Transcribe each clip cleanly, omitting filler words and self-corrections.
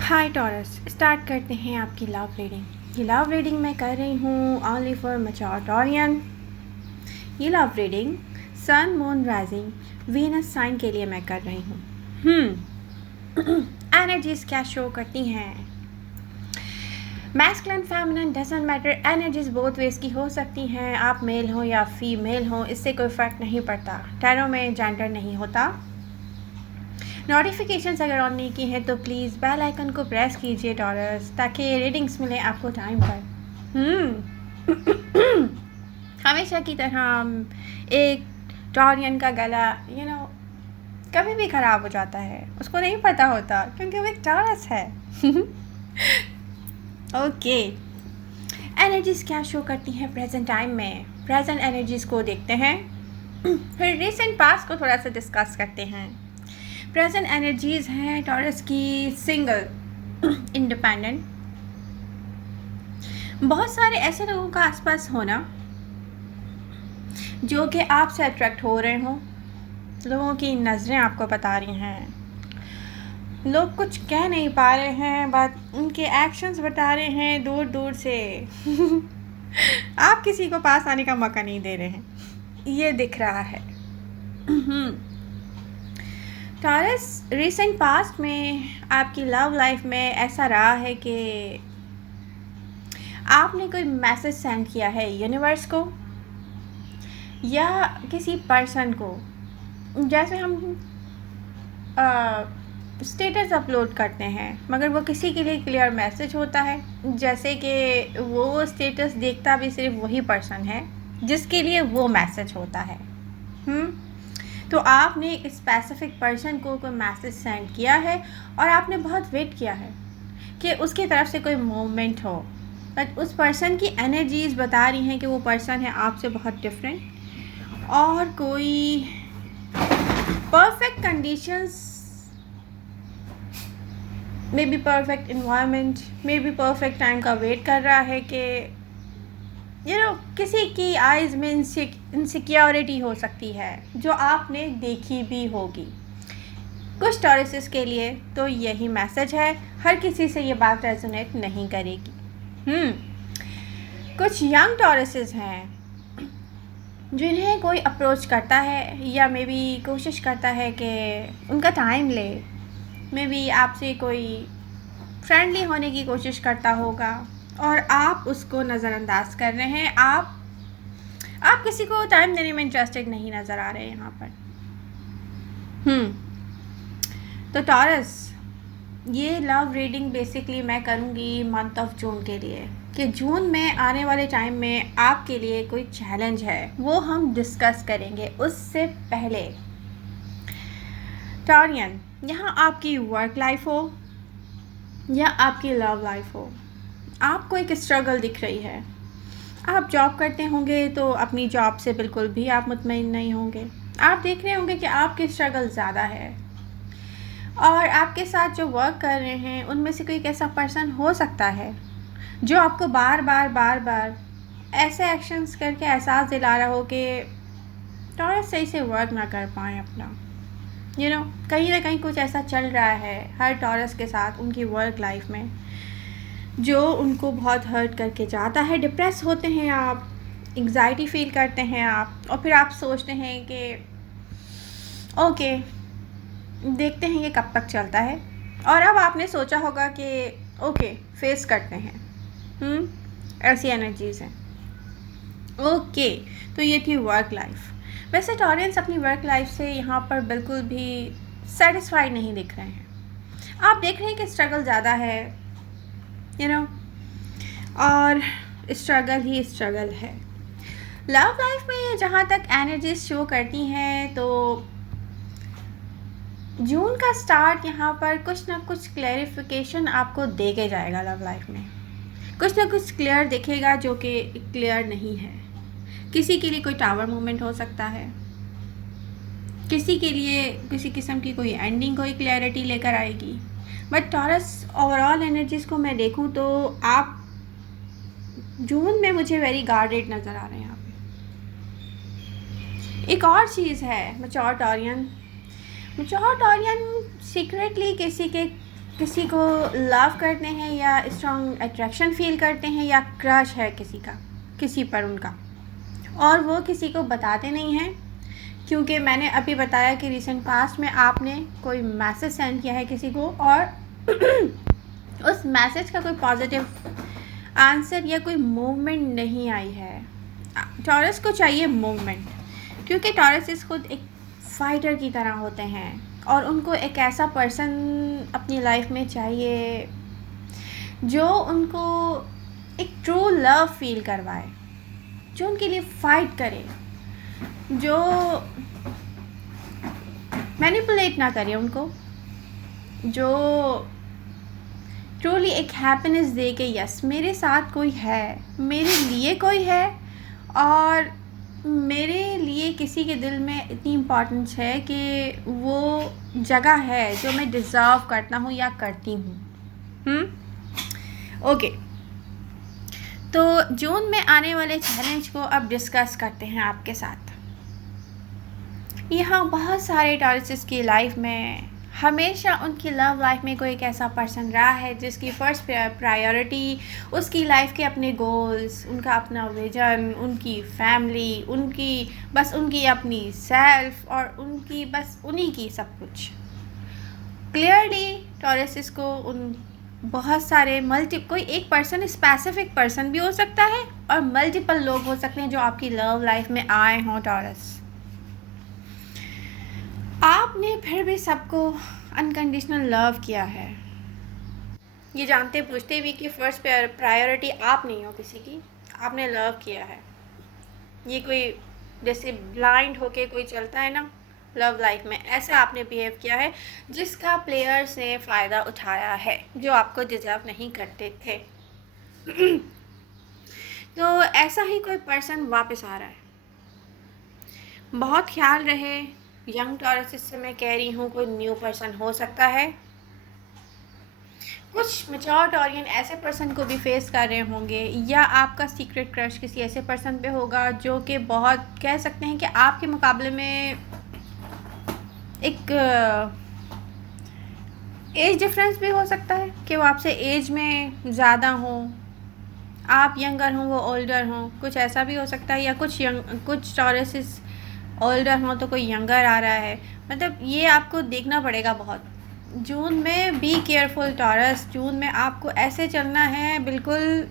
हाय taurus, start करते हैं आपकी लव रीडिंग। ये लव रीडिंग मैं कर रही हूँ ओनली फॉर मैच्योर टॉरियन। ये love reading sun moon rising Venus sign के लिए मैं कर रही हूँ। एनर्जीज क्या शो करती हैं? Masculine feminine doesn't matter, energies both ways की हो सकती हैं। आप मेल हो या फीमेल हो, इससे कोई फ़र्क नहीं पड़ता। टैरो में जेंडर नहीं होता। नोटिफिकेशंस अगर ऑन नहीं की हैं तो प्लीज़ बेल आइकन को प्रेस कीजिए टॉरस, ताकि रीडिंग्स मिले आपको टाइम पर। हमेशा की तरह एक टॉरियन का गला कभी भी ख़राब हो जाता है, उसको नहीं पता होता क्योंकि वो एक टॉरस है। ओके, एनर्जीज क्या शो करती हैं प्रेजेंट टाइम में? प्रेजेंट एनर्जीज को देखते हैं, फिर रिसेंट पास्ट को थोड़ा सा डिस्कस करते हैं। प्रेजेंट एनर्जीज हैं टॉरस की सिंगल, इंडिपेंडेंट। बहुत सारे ऐसे लोगों का आसपास होना जो कि आपसे अट्रैक्ट हो रहे हों। लोगों की नज़रें आपको बता रही हैं, लोग कुछ कह नहीं पा रहे हैं, बट उनके एक्शंस बता रहे हैं दूर दूर से। आप किसी को पास आने का मौका नहीं दे रहे हैं, ये दिख रहा है। टॉरस, रिसेंट पास्ट में आपकी लव लाइफ में ऐसा रहा है कि आपने कोई मैसेज सेंड किया है यूनिवर्स को या किसी पर्सन को। जैसे हम स्टेटस अपलोड करते हैं, मगर वो किसी के लिए क्लियर मैसेज होता है, जैसे कि वो स्टेटस देखता भी सिर्फ वही पर्सन है जिसके लिए वो मैसेज होता है। तो आपने एक स्पेसिफिक पर्सन को कोई मैसेज सेंड किया है और आपने बहुत वेट किया है कि उसकी तरफ से कोई मूवमेंट हो, बट उस पर्सन की एनर्जीज बता रही हैं कि वो पर्सन है आपसे बहुत डिफरेंट, और कोई perfect conditions, may be perfect environment, may be perfect time का वेट कर रहा है कि किसी की आइज़ में इनसिक्योरिटी हो सकती है जो आपने देखी भी होगी। कुछ टॉरसेस के लिए तो यही मैसेज है, हर किसी से ये बात रेजोनेट नहीं करेगी। कुछ यंग टॉरसेस हैं जिन्हें कोई अप्रोच करता है या मे बी कोशिश करता है कि उनका टाइम ले, मे बी आपसे कोई फ्रेंडली होने की कोशिश करता होगा और आप उसको नज़रअंदाज कर रहे हैं। आप किसी को टाइम देने में इंटरेस्टेड नहीं नज़र आ रहे हैं यहाँ पर। तो टॉरस, ये लव रीडिंग बेसिकली मैं करूँगी मंथ ऑफ जून के लिए, कि जून में आने वाले टाइम में आपके लिए कोई चैलेंज है, वो हम डिस्कस करेंगे। उससे पहले टॉरियन, यहाँ आपकी वर्क लाइफ हो या आपकी लव लाइफ हो, आपको एक स्ट्रगल दिख रही है। आप जॉब करते होंगे तो अपनी जॉब से बिल्कुल भी आप मुतमईन नहीं होंगे। आप देख रहे होंगे कि आपकी स्ट्रगल ज़्यादा है, और आपके साथ जो वर्क कर रहे हैं उनमें से कोई एक ऐसा पर्सन हो सकता है जो आपको बार बार ऐसे एक्शंस करके एहसास दिला रहा हो कि टॉरस सही से वर्क ना कर पाएँ अपना। कहीं ना कहीं कुछ ऐसा चल रहा है हर टॉरस के साथ उनकी वर्क लाइफ में, जो उनको बहुत हर्ट करके जाता है। डिप्रेस होते हैं आप, एंग्जाइटी फील करते हैं आप, और फिर आप सोचते हैं कि ओके, देखते हैं ये कब तक चलता है। और अब आपने सोचा होगा कि ओके, फेस करते हैं। ऐसी एनर्जीज हैं। ओके, तो ये थी वर्क लाइफ। वैसे टॉरियंस अपनी वर्क लाइफ से यहाँ पर बिल्कुल भी सेटिस्फाइड नहीं दिख रहे हैं। आप देख रहे हैं कि स्ट्रगल ज़्यादा है, और स्ट्रगल ही स्ट्रगल है। लव लाइफ में जहाँ तक एनर्जीज शो करती हैं, तो जून का स्टार्ट यहाँ पर कुछ ना कुछ क्लैरिफिकेशन आपको दे के जाएगा। लव लाइफ में कुछ ना कुछ क्लियर दिखेगा जो कि क्लियर नहीं है। किसी के लिए कोई टावर मूवमेंट हो सकता है, किसी के लिए किसी किस्म की कोई एंडिंग, कोई क्लैरिटी लेकर आएगी। बट टॉरस, ओवरऑल एनर्जीज को मैं देखूं तो आप जून में मुझे वेरी गार्डेड नज़र आ रहे हैं यहाँ पे। एक और चीज़ है, मैच्योर टॉरियन सीक्रेटली किसी के किसी को लव करते हैं या स्ट्रॉन्ग अट्रैक्शन फील करते हैं या क्रश है किसी पर उनका, और वो किसी को बताते नहीं हैं, क्योंकि मैंने अभी बताया कि रिसेंट पास्ट में आपने कोई मैसेज सेंड किया है किसी को और उस मैसेज का कोई पॉजिटिव आंसर या कोई मूवमेंट नहीं आई है। टॉरस को चाहिए मूवमेंट, क्योंकि टॉरस खुद एक फाइटर की तरह होते हैं और उनको एक ऐसा पर्सन अपनी लाइफ में चाहिए जो उनको एक ट्रू लव फील करवाए, जो उनके लिए फाइट करे, जो मैनिपुलेट ना करे उनको, जो ट्रूली एक हैप्पीनेस दे के यस मेरे साथ कोई है, मेरे लिए कोई है और मेरे लिए किसी के दिल में इतनी इम्पोर्टेंस है कि वो जगह है जो मैं डिज़र्व करता हूँ या करती हूँ। ओके, तो जून में आने वाले चैलेंज को अब डिस्कस करते हैं आपके साथ। यहाँ बहुत सारे टॉरसेस की लाइफ में हमेशा उनकी लव लाइफ में कोई एक ऐसा पर्सन रहा है जिसकी फ़र्स्ट प्रायोरिटी उसकी लाइफ के अपने गोल्स, उनका अपना विजन, उनकी फैमिली, उनकी अपनी सेल्फ और उनकी बस उन्हीं की सब कुछ। क्लियरली टॉरसेस को उन बहुत सारे कोई एक पर्सन, स्पेसिफिक पर्सन भी हो सकता है और मल्टीपल लोग हो सकते हैं जो आपकी लव लाइफ में आए हों टॉरस। आपने फिर भी सबको अनकंडीशनल लव किया है, ये जानते पूछते भी कि फर्स्ट प्रायोरिटी आप नहीं हो किसी की, आपने लव किया है। ये कोई जैसे ब्लाइंड होके कोई चलता है ना लव लाइफ में, ऐसे आपने बिहेव किया है जिसका प्लेयर्स ने फ़ायदा उठाया है, जो आपको डिजर्व नहीं करते थे। तो ऐसा ही कोई पर्सन वापस आ रहा है। बहुत ख्याल रहे, यंग टॉरस से मैं कह रही हूँ कोई न्यू पर्सन हो सकता है। कुछ मैच्योर टॉरियन ऐसे पर्सन को भी फेस कर रहे होंगे, या आपका सीक्रेट क्रश किसी ऐसे पर्सन पे होगा जो कि बहुत कह सकते हैं कि आपके मुकाबले में एक एज डिफरेंस भी हो सकता है कि वो आपसे एज में ज़्यादा हो, आप यंगर हों वो ओल्डर हों, कुछ ऐसा भी हो सकता है। या कुछ टॉरसेस ओल्डर हों तो कोई यंगर आ रहा है। मतलब ये आपको देखना पड़ेगा बहुत। जून में बी केयरफुल टॉरस, जून में आपको ऐसे चलना है बिल्कुल,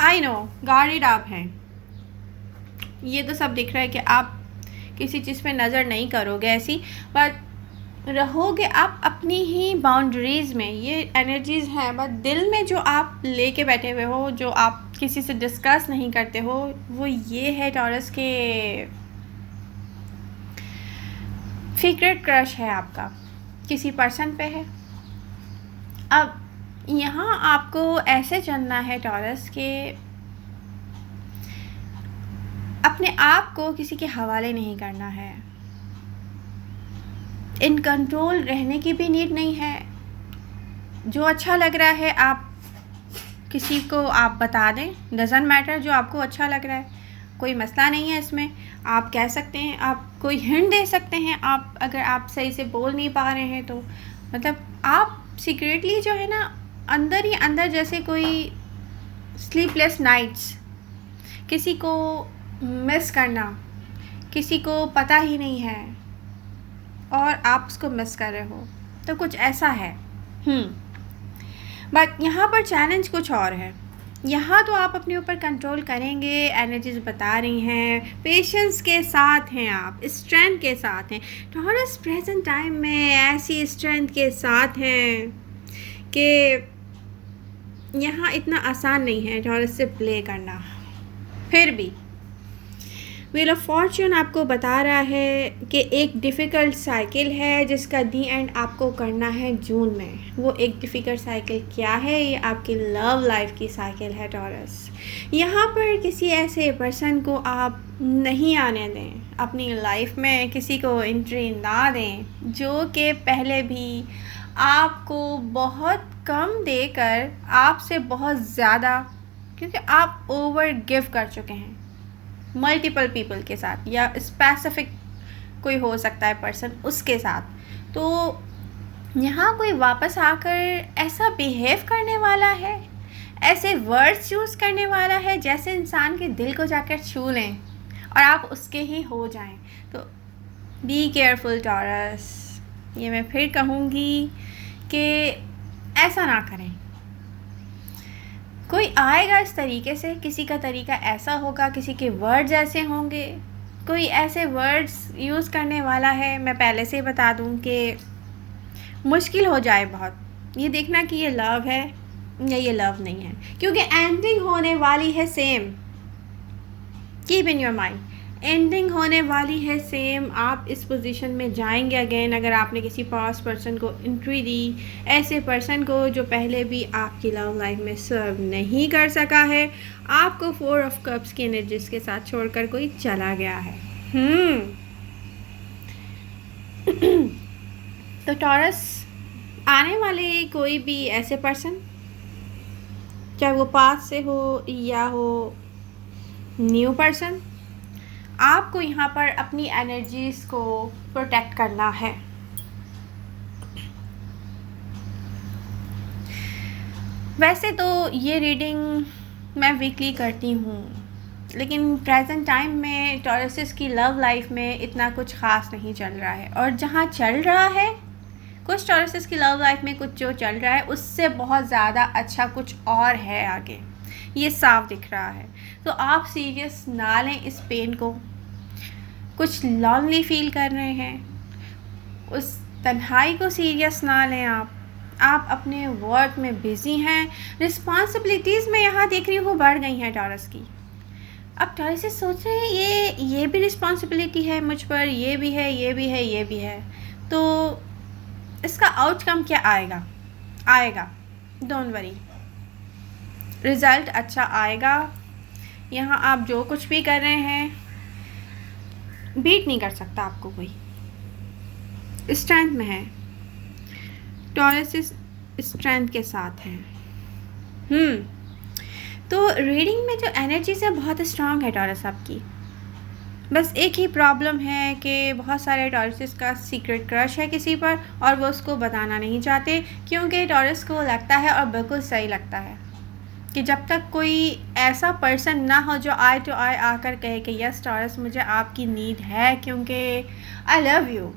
आई नो गार्डेड आप हैं, ये तो सब दिख रहा है कि आप किसी चीज़ पे नज़र नहीं करोगे ऐसी, बट रहोगे आप अपनी ही बाउंड्रीज़ में। ये एनर्जीज़ हैं, बट दिल में जो आप लेके बैठे हुए हो, जो आप किसी से डिस्कस नहीं करते हो, वो ये है टॉरस के सीक्रेट क्रश है आपका, किसी पर्सन पे है। अब यहाँ आपको ऐसे चलना है टॉरस के अपने आप को किसी के हवाले नहीं करना है, इन कंट्रोल रहने की भी नीड नहीं है। जो अच्छा लग रहा है आप किसी को आप बता दें, डजंट मैटर, जो आपको अच्छा लग रहा है, कोई मसला नहीं है इसमें। आप कह सकते हैं, आप कोई हिंट दे सकते हैं, आप अगर आप सही से बोल नहीं पा रहे हैं तो मतलब आप सीक्रेटली जो है ना अंदर ही अंदर, जैसे कोई स्लीपलेस नाइट्स, किसी को मिस करना, किसी को पता ही नहीं है और आप उसको मिस कर रहे हो, तो कुछ ऐसा है। बट यहाँ पर चैलेंज कुछ और है। यहाँ तो आप अपने ऊपर कंट्रोल करेंगे, एनर्जीज बता रही हैं, पेशेंस के साथ हैं आप, स्ट्रेंथ के साथ हैं। टॉरस प्रेजेंट टाइम में ऐसी स्ट्रेंथ के साथ हैं कि यहाँ इतना आसान नहीं है टॉरस से प्ले करना। फिर भी व्हील ऑफ फॉर्च्यून आपको बता रहा है कि एक डिफ़िकल्ट साइकिल है जिसका दी एंड आपको करना है जून में। वो एक डिफ़िकल्ट साइकिल क्या है? ये आपकी लव लाइफ की साइकिल है टॉरस। यहाँ पर किसी ऐसे पर्सन को आप नहीं आने दें अपनी लाइफ में, किसी को एंट्री ना दें जो कि पहले भी आपको बहुत कम देकर आपसे बहुत ज़्यादा, क्योंकि आप ओवर गिव कर चुके हैं मल्टीपल पीपल के साथ, या स्पेसिफिक कोई हो सकता है पर्सन उसके साथ। तो यहाँ कोई वापस आकर ऐसा बिहेव करने वाला है, ऐसे वर्ड्स यूज़ करने वाला है जैसे इंसान के दिल को जाकर छू लें और आप उसके ही हो जाएं। तो बी केयरफुल टॉरस, ये मैं फिर कहूँगी कि ऐसा ना करें। कोई आएगा इस तरीके से, किसी का तरीका ऐसा होगा, किसी के वर्ड्स ऐसे होंगे, कोई ऐसे वर्ड्स यूज़ करने वाला है, मैं पहले से ही बता दूं कि मुश्किल हो जाए बहुत ये देखना कि ये लव है या ये लव नहीं है, क्योंकि एंडिंग होने वाली है same. Keep in your mind, ending होने वाली है सेम। आप इस पोजीशन में जाएंगे अगेन अगर आपने किसी पास्ट पर्सन को एंट्री दी, ऐसे पर्सन को जो पहले भी आपकी लव लाइफ में सर्व नहीं कर सका है, आपको 4 ऑफ कप्स की एनर्जीज के साथ छोड़कर कोई चला गया है। तो टॉरस, आने वाले कोई भी ऐसे पर्सन, चाहे वो पास्ट से हो या हो न्यू पर्सन, आपको यहाँ पर अपनी एनर्जीज को प्रोटेक्ट करना है। वैसे तो ये रीडिंग मैं वीकली करती हूँ, लेकिन प्रेजेंट टाइम में टॉरसेस की लव लाइफ में इतना कुछ ख़ास नहीं चल रहा है, और जहाँ चल रहा है कुछ टॉरसेस की लव लाइफ में, कुछ जो चल रहा है उससे बहुत ज़्यादा अच्छा कुछ और है आगे, ये साफ दिख रहा है। तो आप सीरियस ना लें इस पेन को। कुछ लॉन्ली फील कर रहे हैं, उस तन्हाई को सीरियस ना लें। आप अपने वर्क में बिज़ी हैं, रिस्पॉन्सिबिलिटीज़ में यहाँ देख रही हूँ बढ़ गई हैं टॉरस की। अब टॉरस से सोच रहे हैं ये भी रिस्पॉन्सिबिलिटी है मुझ पर, ये भी है, ये भी है, ये भी है, तो इसका आउटकम क्या आएगा। डोंट वरी, रिज़ल्ट अच्छा आएगा। यहाँ आप जो कुछ भी कर रहे हैं बीट नहीं कर सकता आपको कोई, स्ट्रेंथ में है। टॉरस इस स्ट्रेंथ के साथ है। तो रीडिंग में जो एनर्जीज है बहुत स्ट्रांग है टॉरस आपकी। बस एक ही प्रॉब्लम है कि बहुत सारे टॉरसेस का सीक्रेट क्रश है किसी पर और वो उसको बताना नहीं चाहते, क्योंकि टॉरस को लगता है, और बिल्कुल सही लगता है, कि जब तक कोई ऐसा पर्सन ना हो जो आई टू आई आकर कहे कि यस टॉरस मुझे आपकी नीड है, क्योंकि आई लव यू।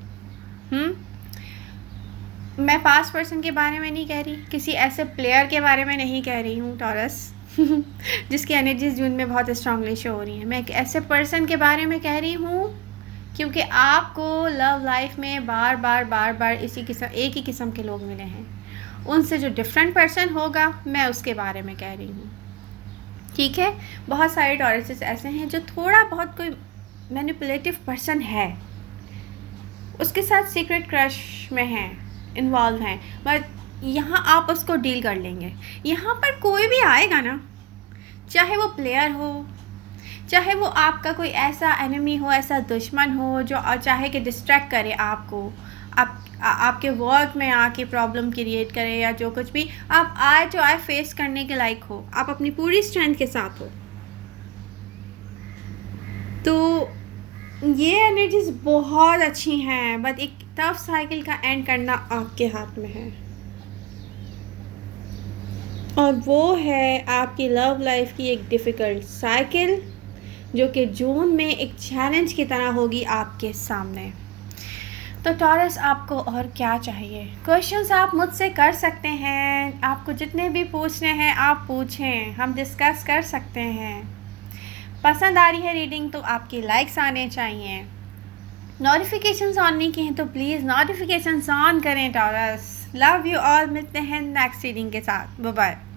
मैं पास्ट पर्सन के बारे में नहीं कह रही, किसी ऐसे प्लेयर के बारे में नहीं कह रही हूँ टॉरस जिसकी एनर्जीज जून में बहुत स्ट्रांगली शो हो रही हैं। मैं एक ऐसे पर्सन के बारे में कह रही हूँ क्योंकि आपको लव लाइफ में बार बार एक ही किस्म के लोग मिले हैं। उनसे जो डिफरेंट पर्सन होगा मैं उसके बारे में कह रही हूँ, ठीक है। बहुत सारे टॉरसेस ऐसे हैं जो थोड़ा बहुत कोई मैनिपुलेटिव पर्सन है, उसके साथ सीक्रेट क्रश में हैं, इन्वॉल्व हैं, बट यहाँ आप उसको डील कर लेंगे। यहाँ पर कोई भी आएगा ना, चाहे वो प्लेयर हो, चाहे वो आपका कोई ऐसा एनिमी हो, ऐसा दुश्मन हो जो चाहे कि डिस्ट्रैक्ट करे आपको, आपके वर्क में आके प्रॉब्लम क्रिएट करे, या जो कुछ भी, आप आए जो आए फेस करने के लायक हो, आप अपनी पूरी स्ट्रेंथ के साथ हो। तो ये एनर्जीज बहुत अच्छी हैं, बट एक टफ साइकिल का एंड करना आपके हाथ में है, और वो है आपकी लव लाइफ की एक डिफ़िकल्ट साइकिल जो कि जून में एक चैलेंज की तरह होगी आपके सामने। तो टॉरस, आपको और क्या चाहिए? क्वेश्चंस आप मुझसे कर सकते हैं, आपको जितने भी पूछने हैं आप पूछें, हम डिस्कस कर सकते हैं। पसंद आ रही है रीडिंग तो आपकी लाइक्स आने चाहिए। नोटिफिकेशंस ऑन नहीं किए हैं तो प्लीज़ नोटिफिकेशंस ऑन करें टॉरस। लव यू ऑल, मिलते हैं नेक्स्ट रीडिंग के साथ। Bye bye.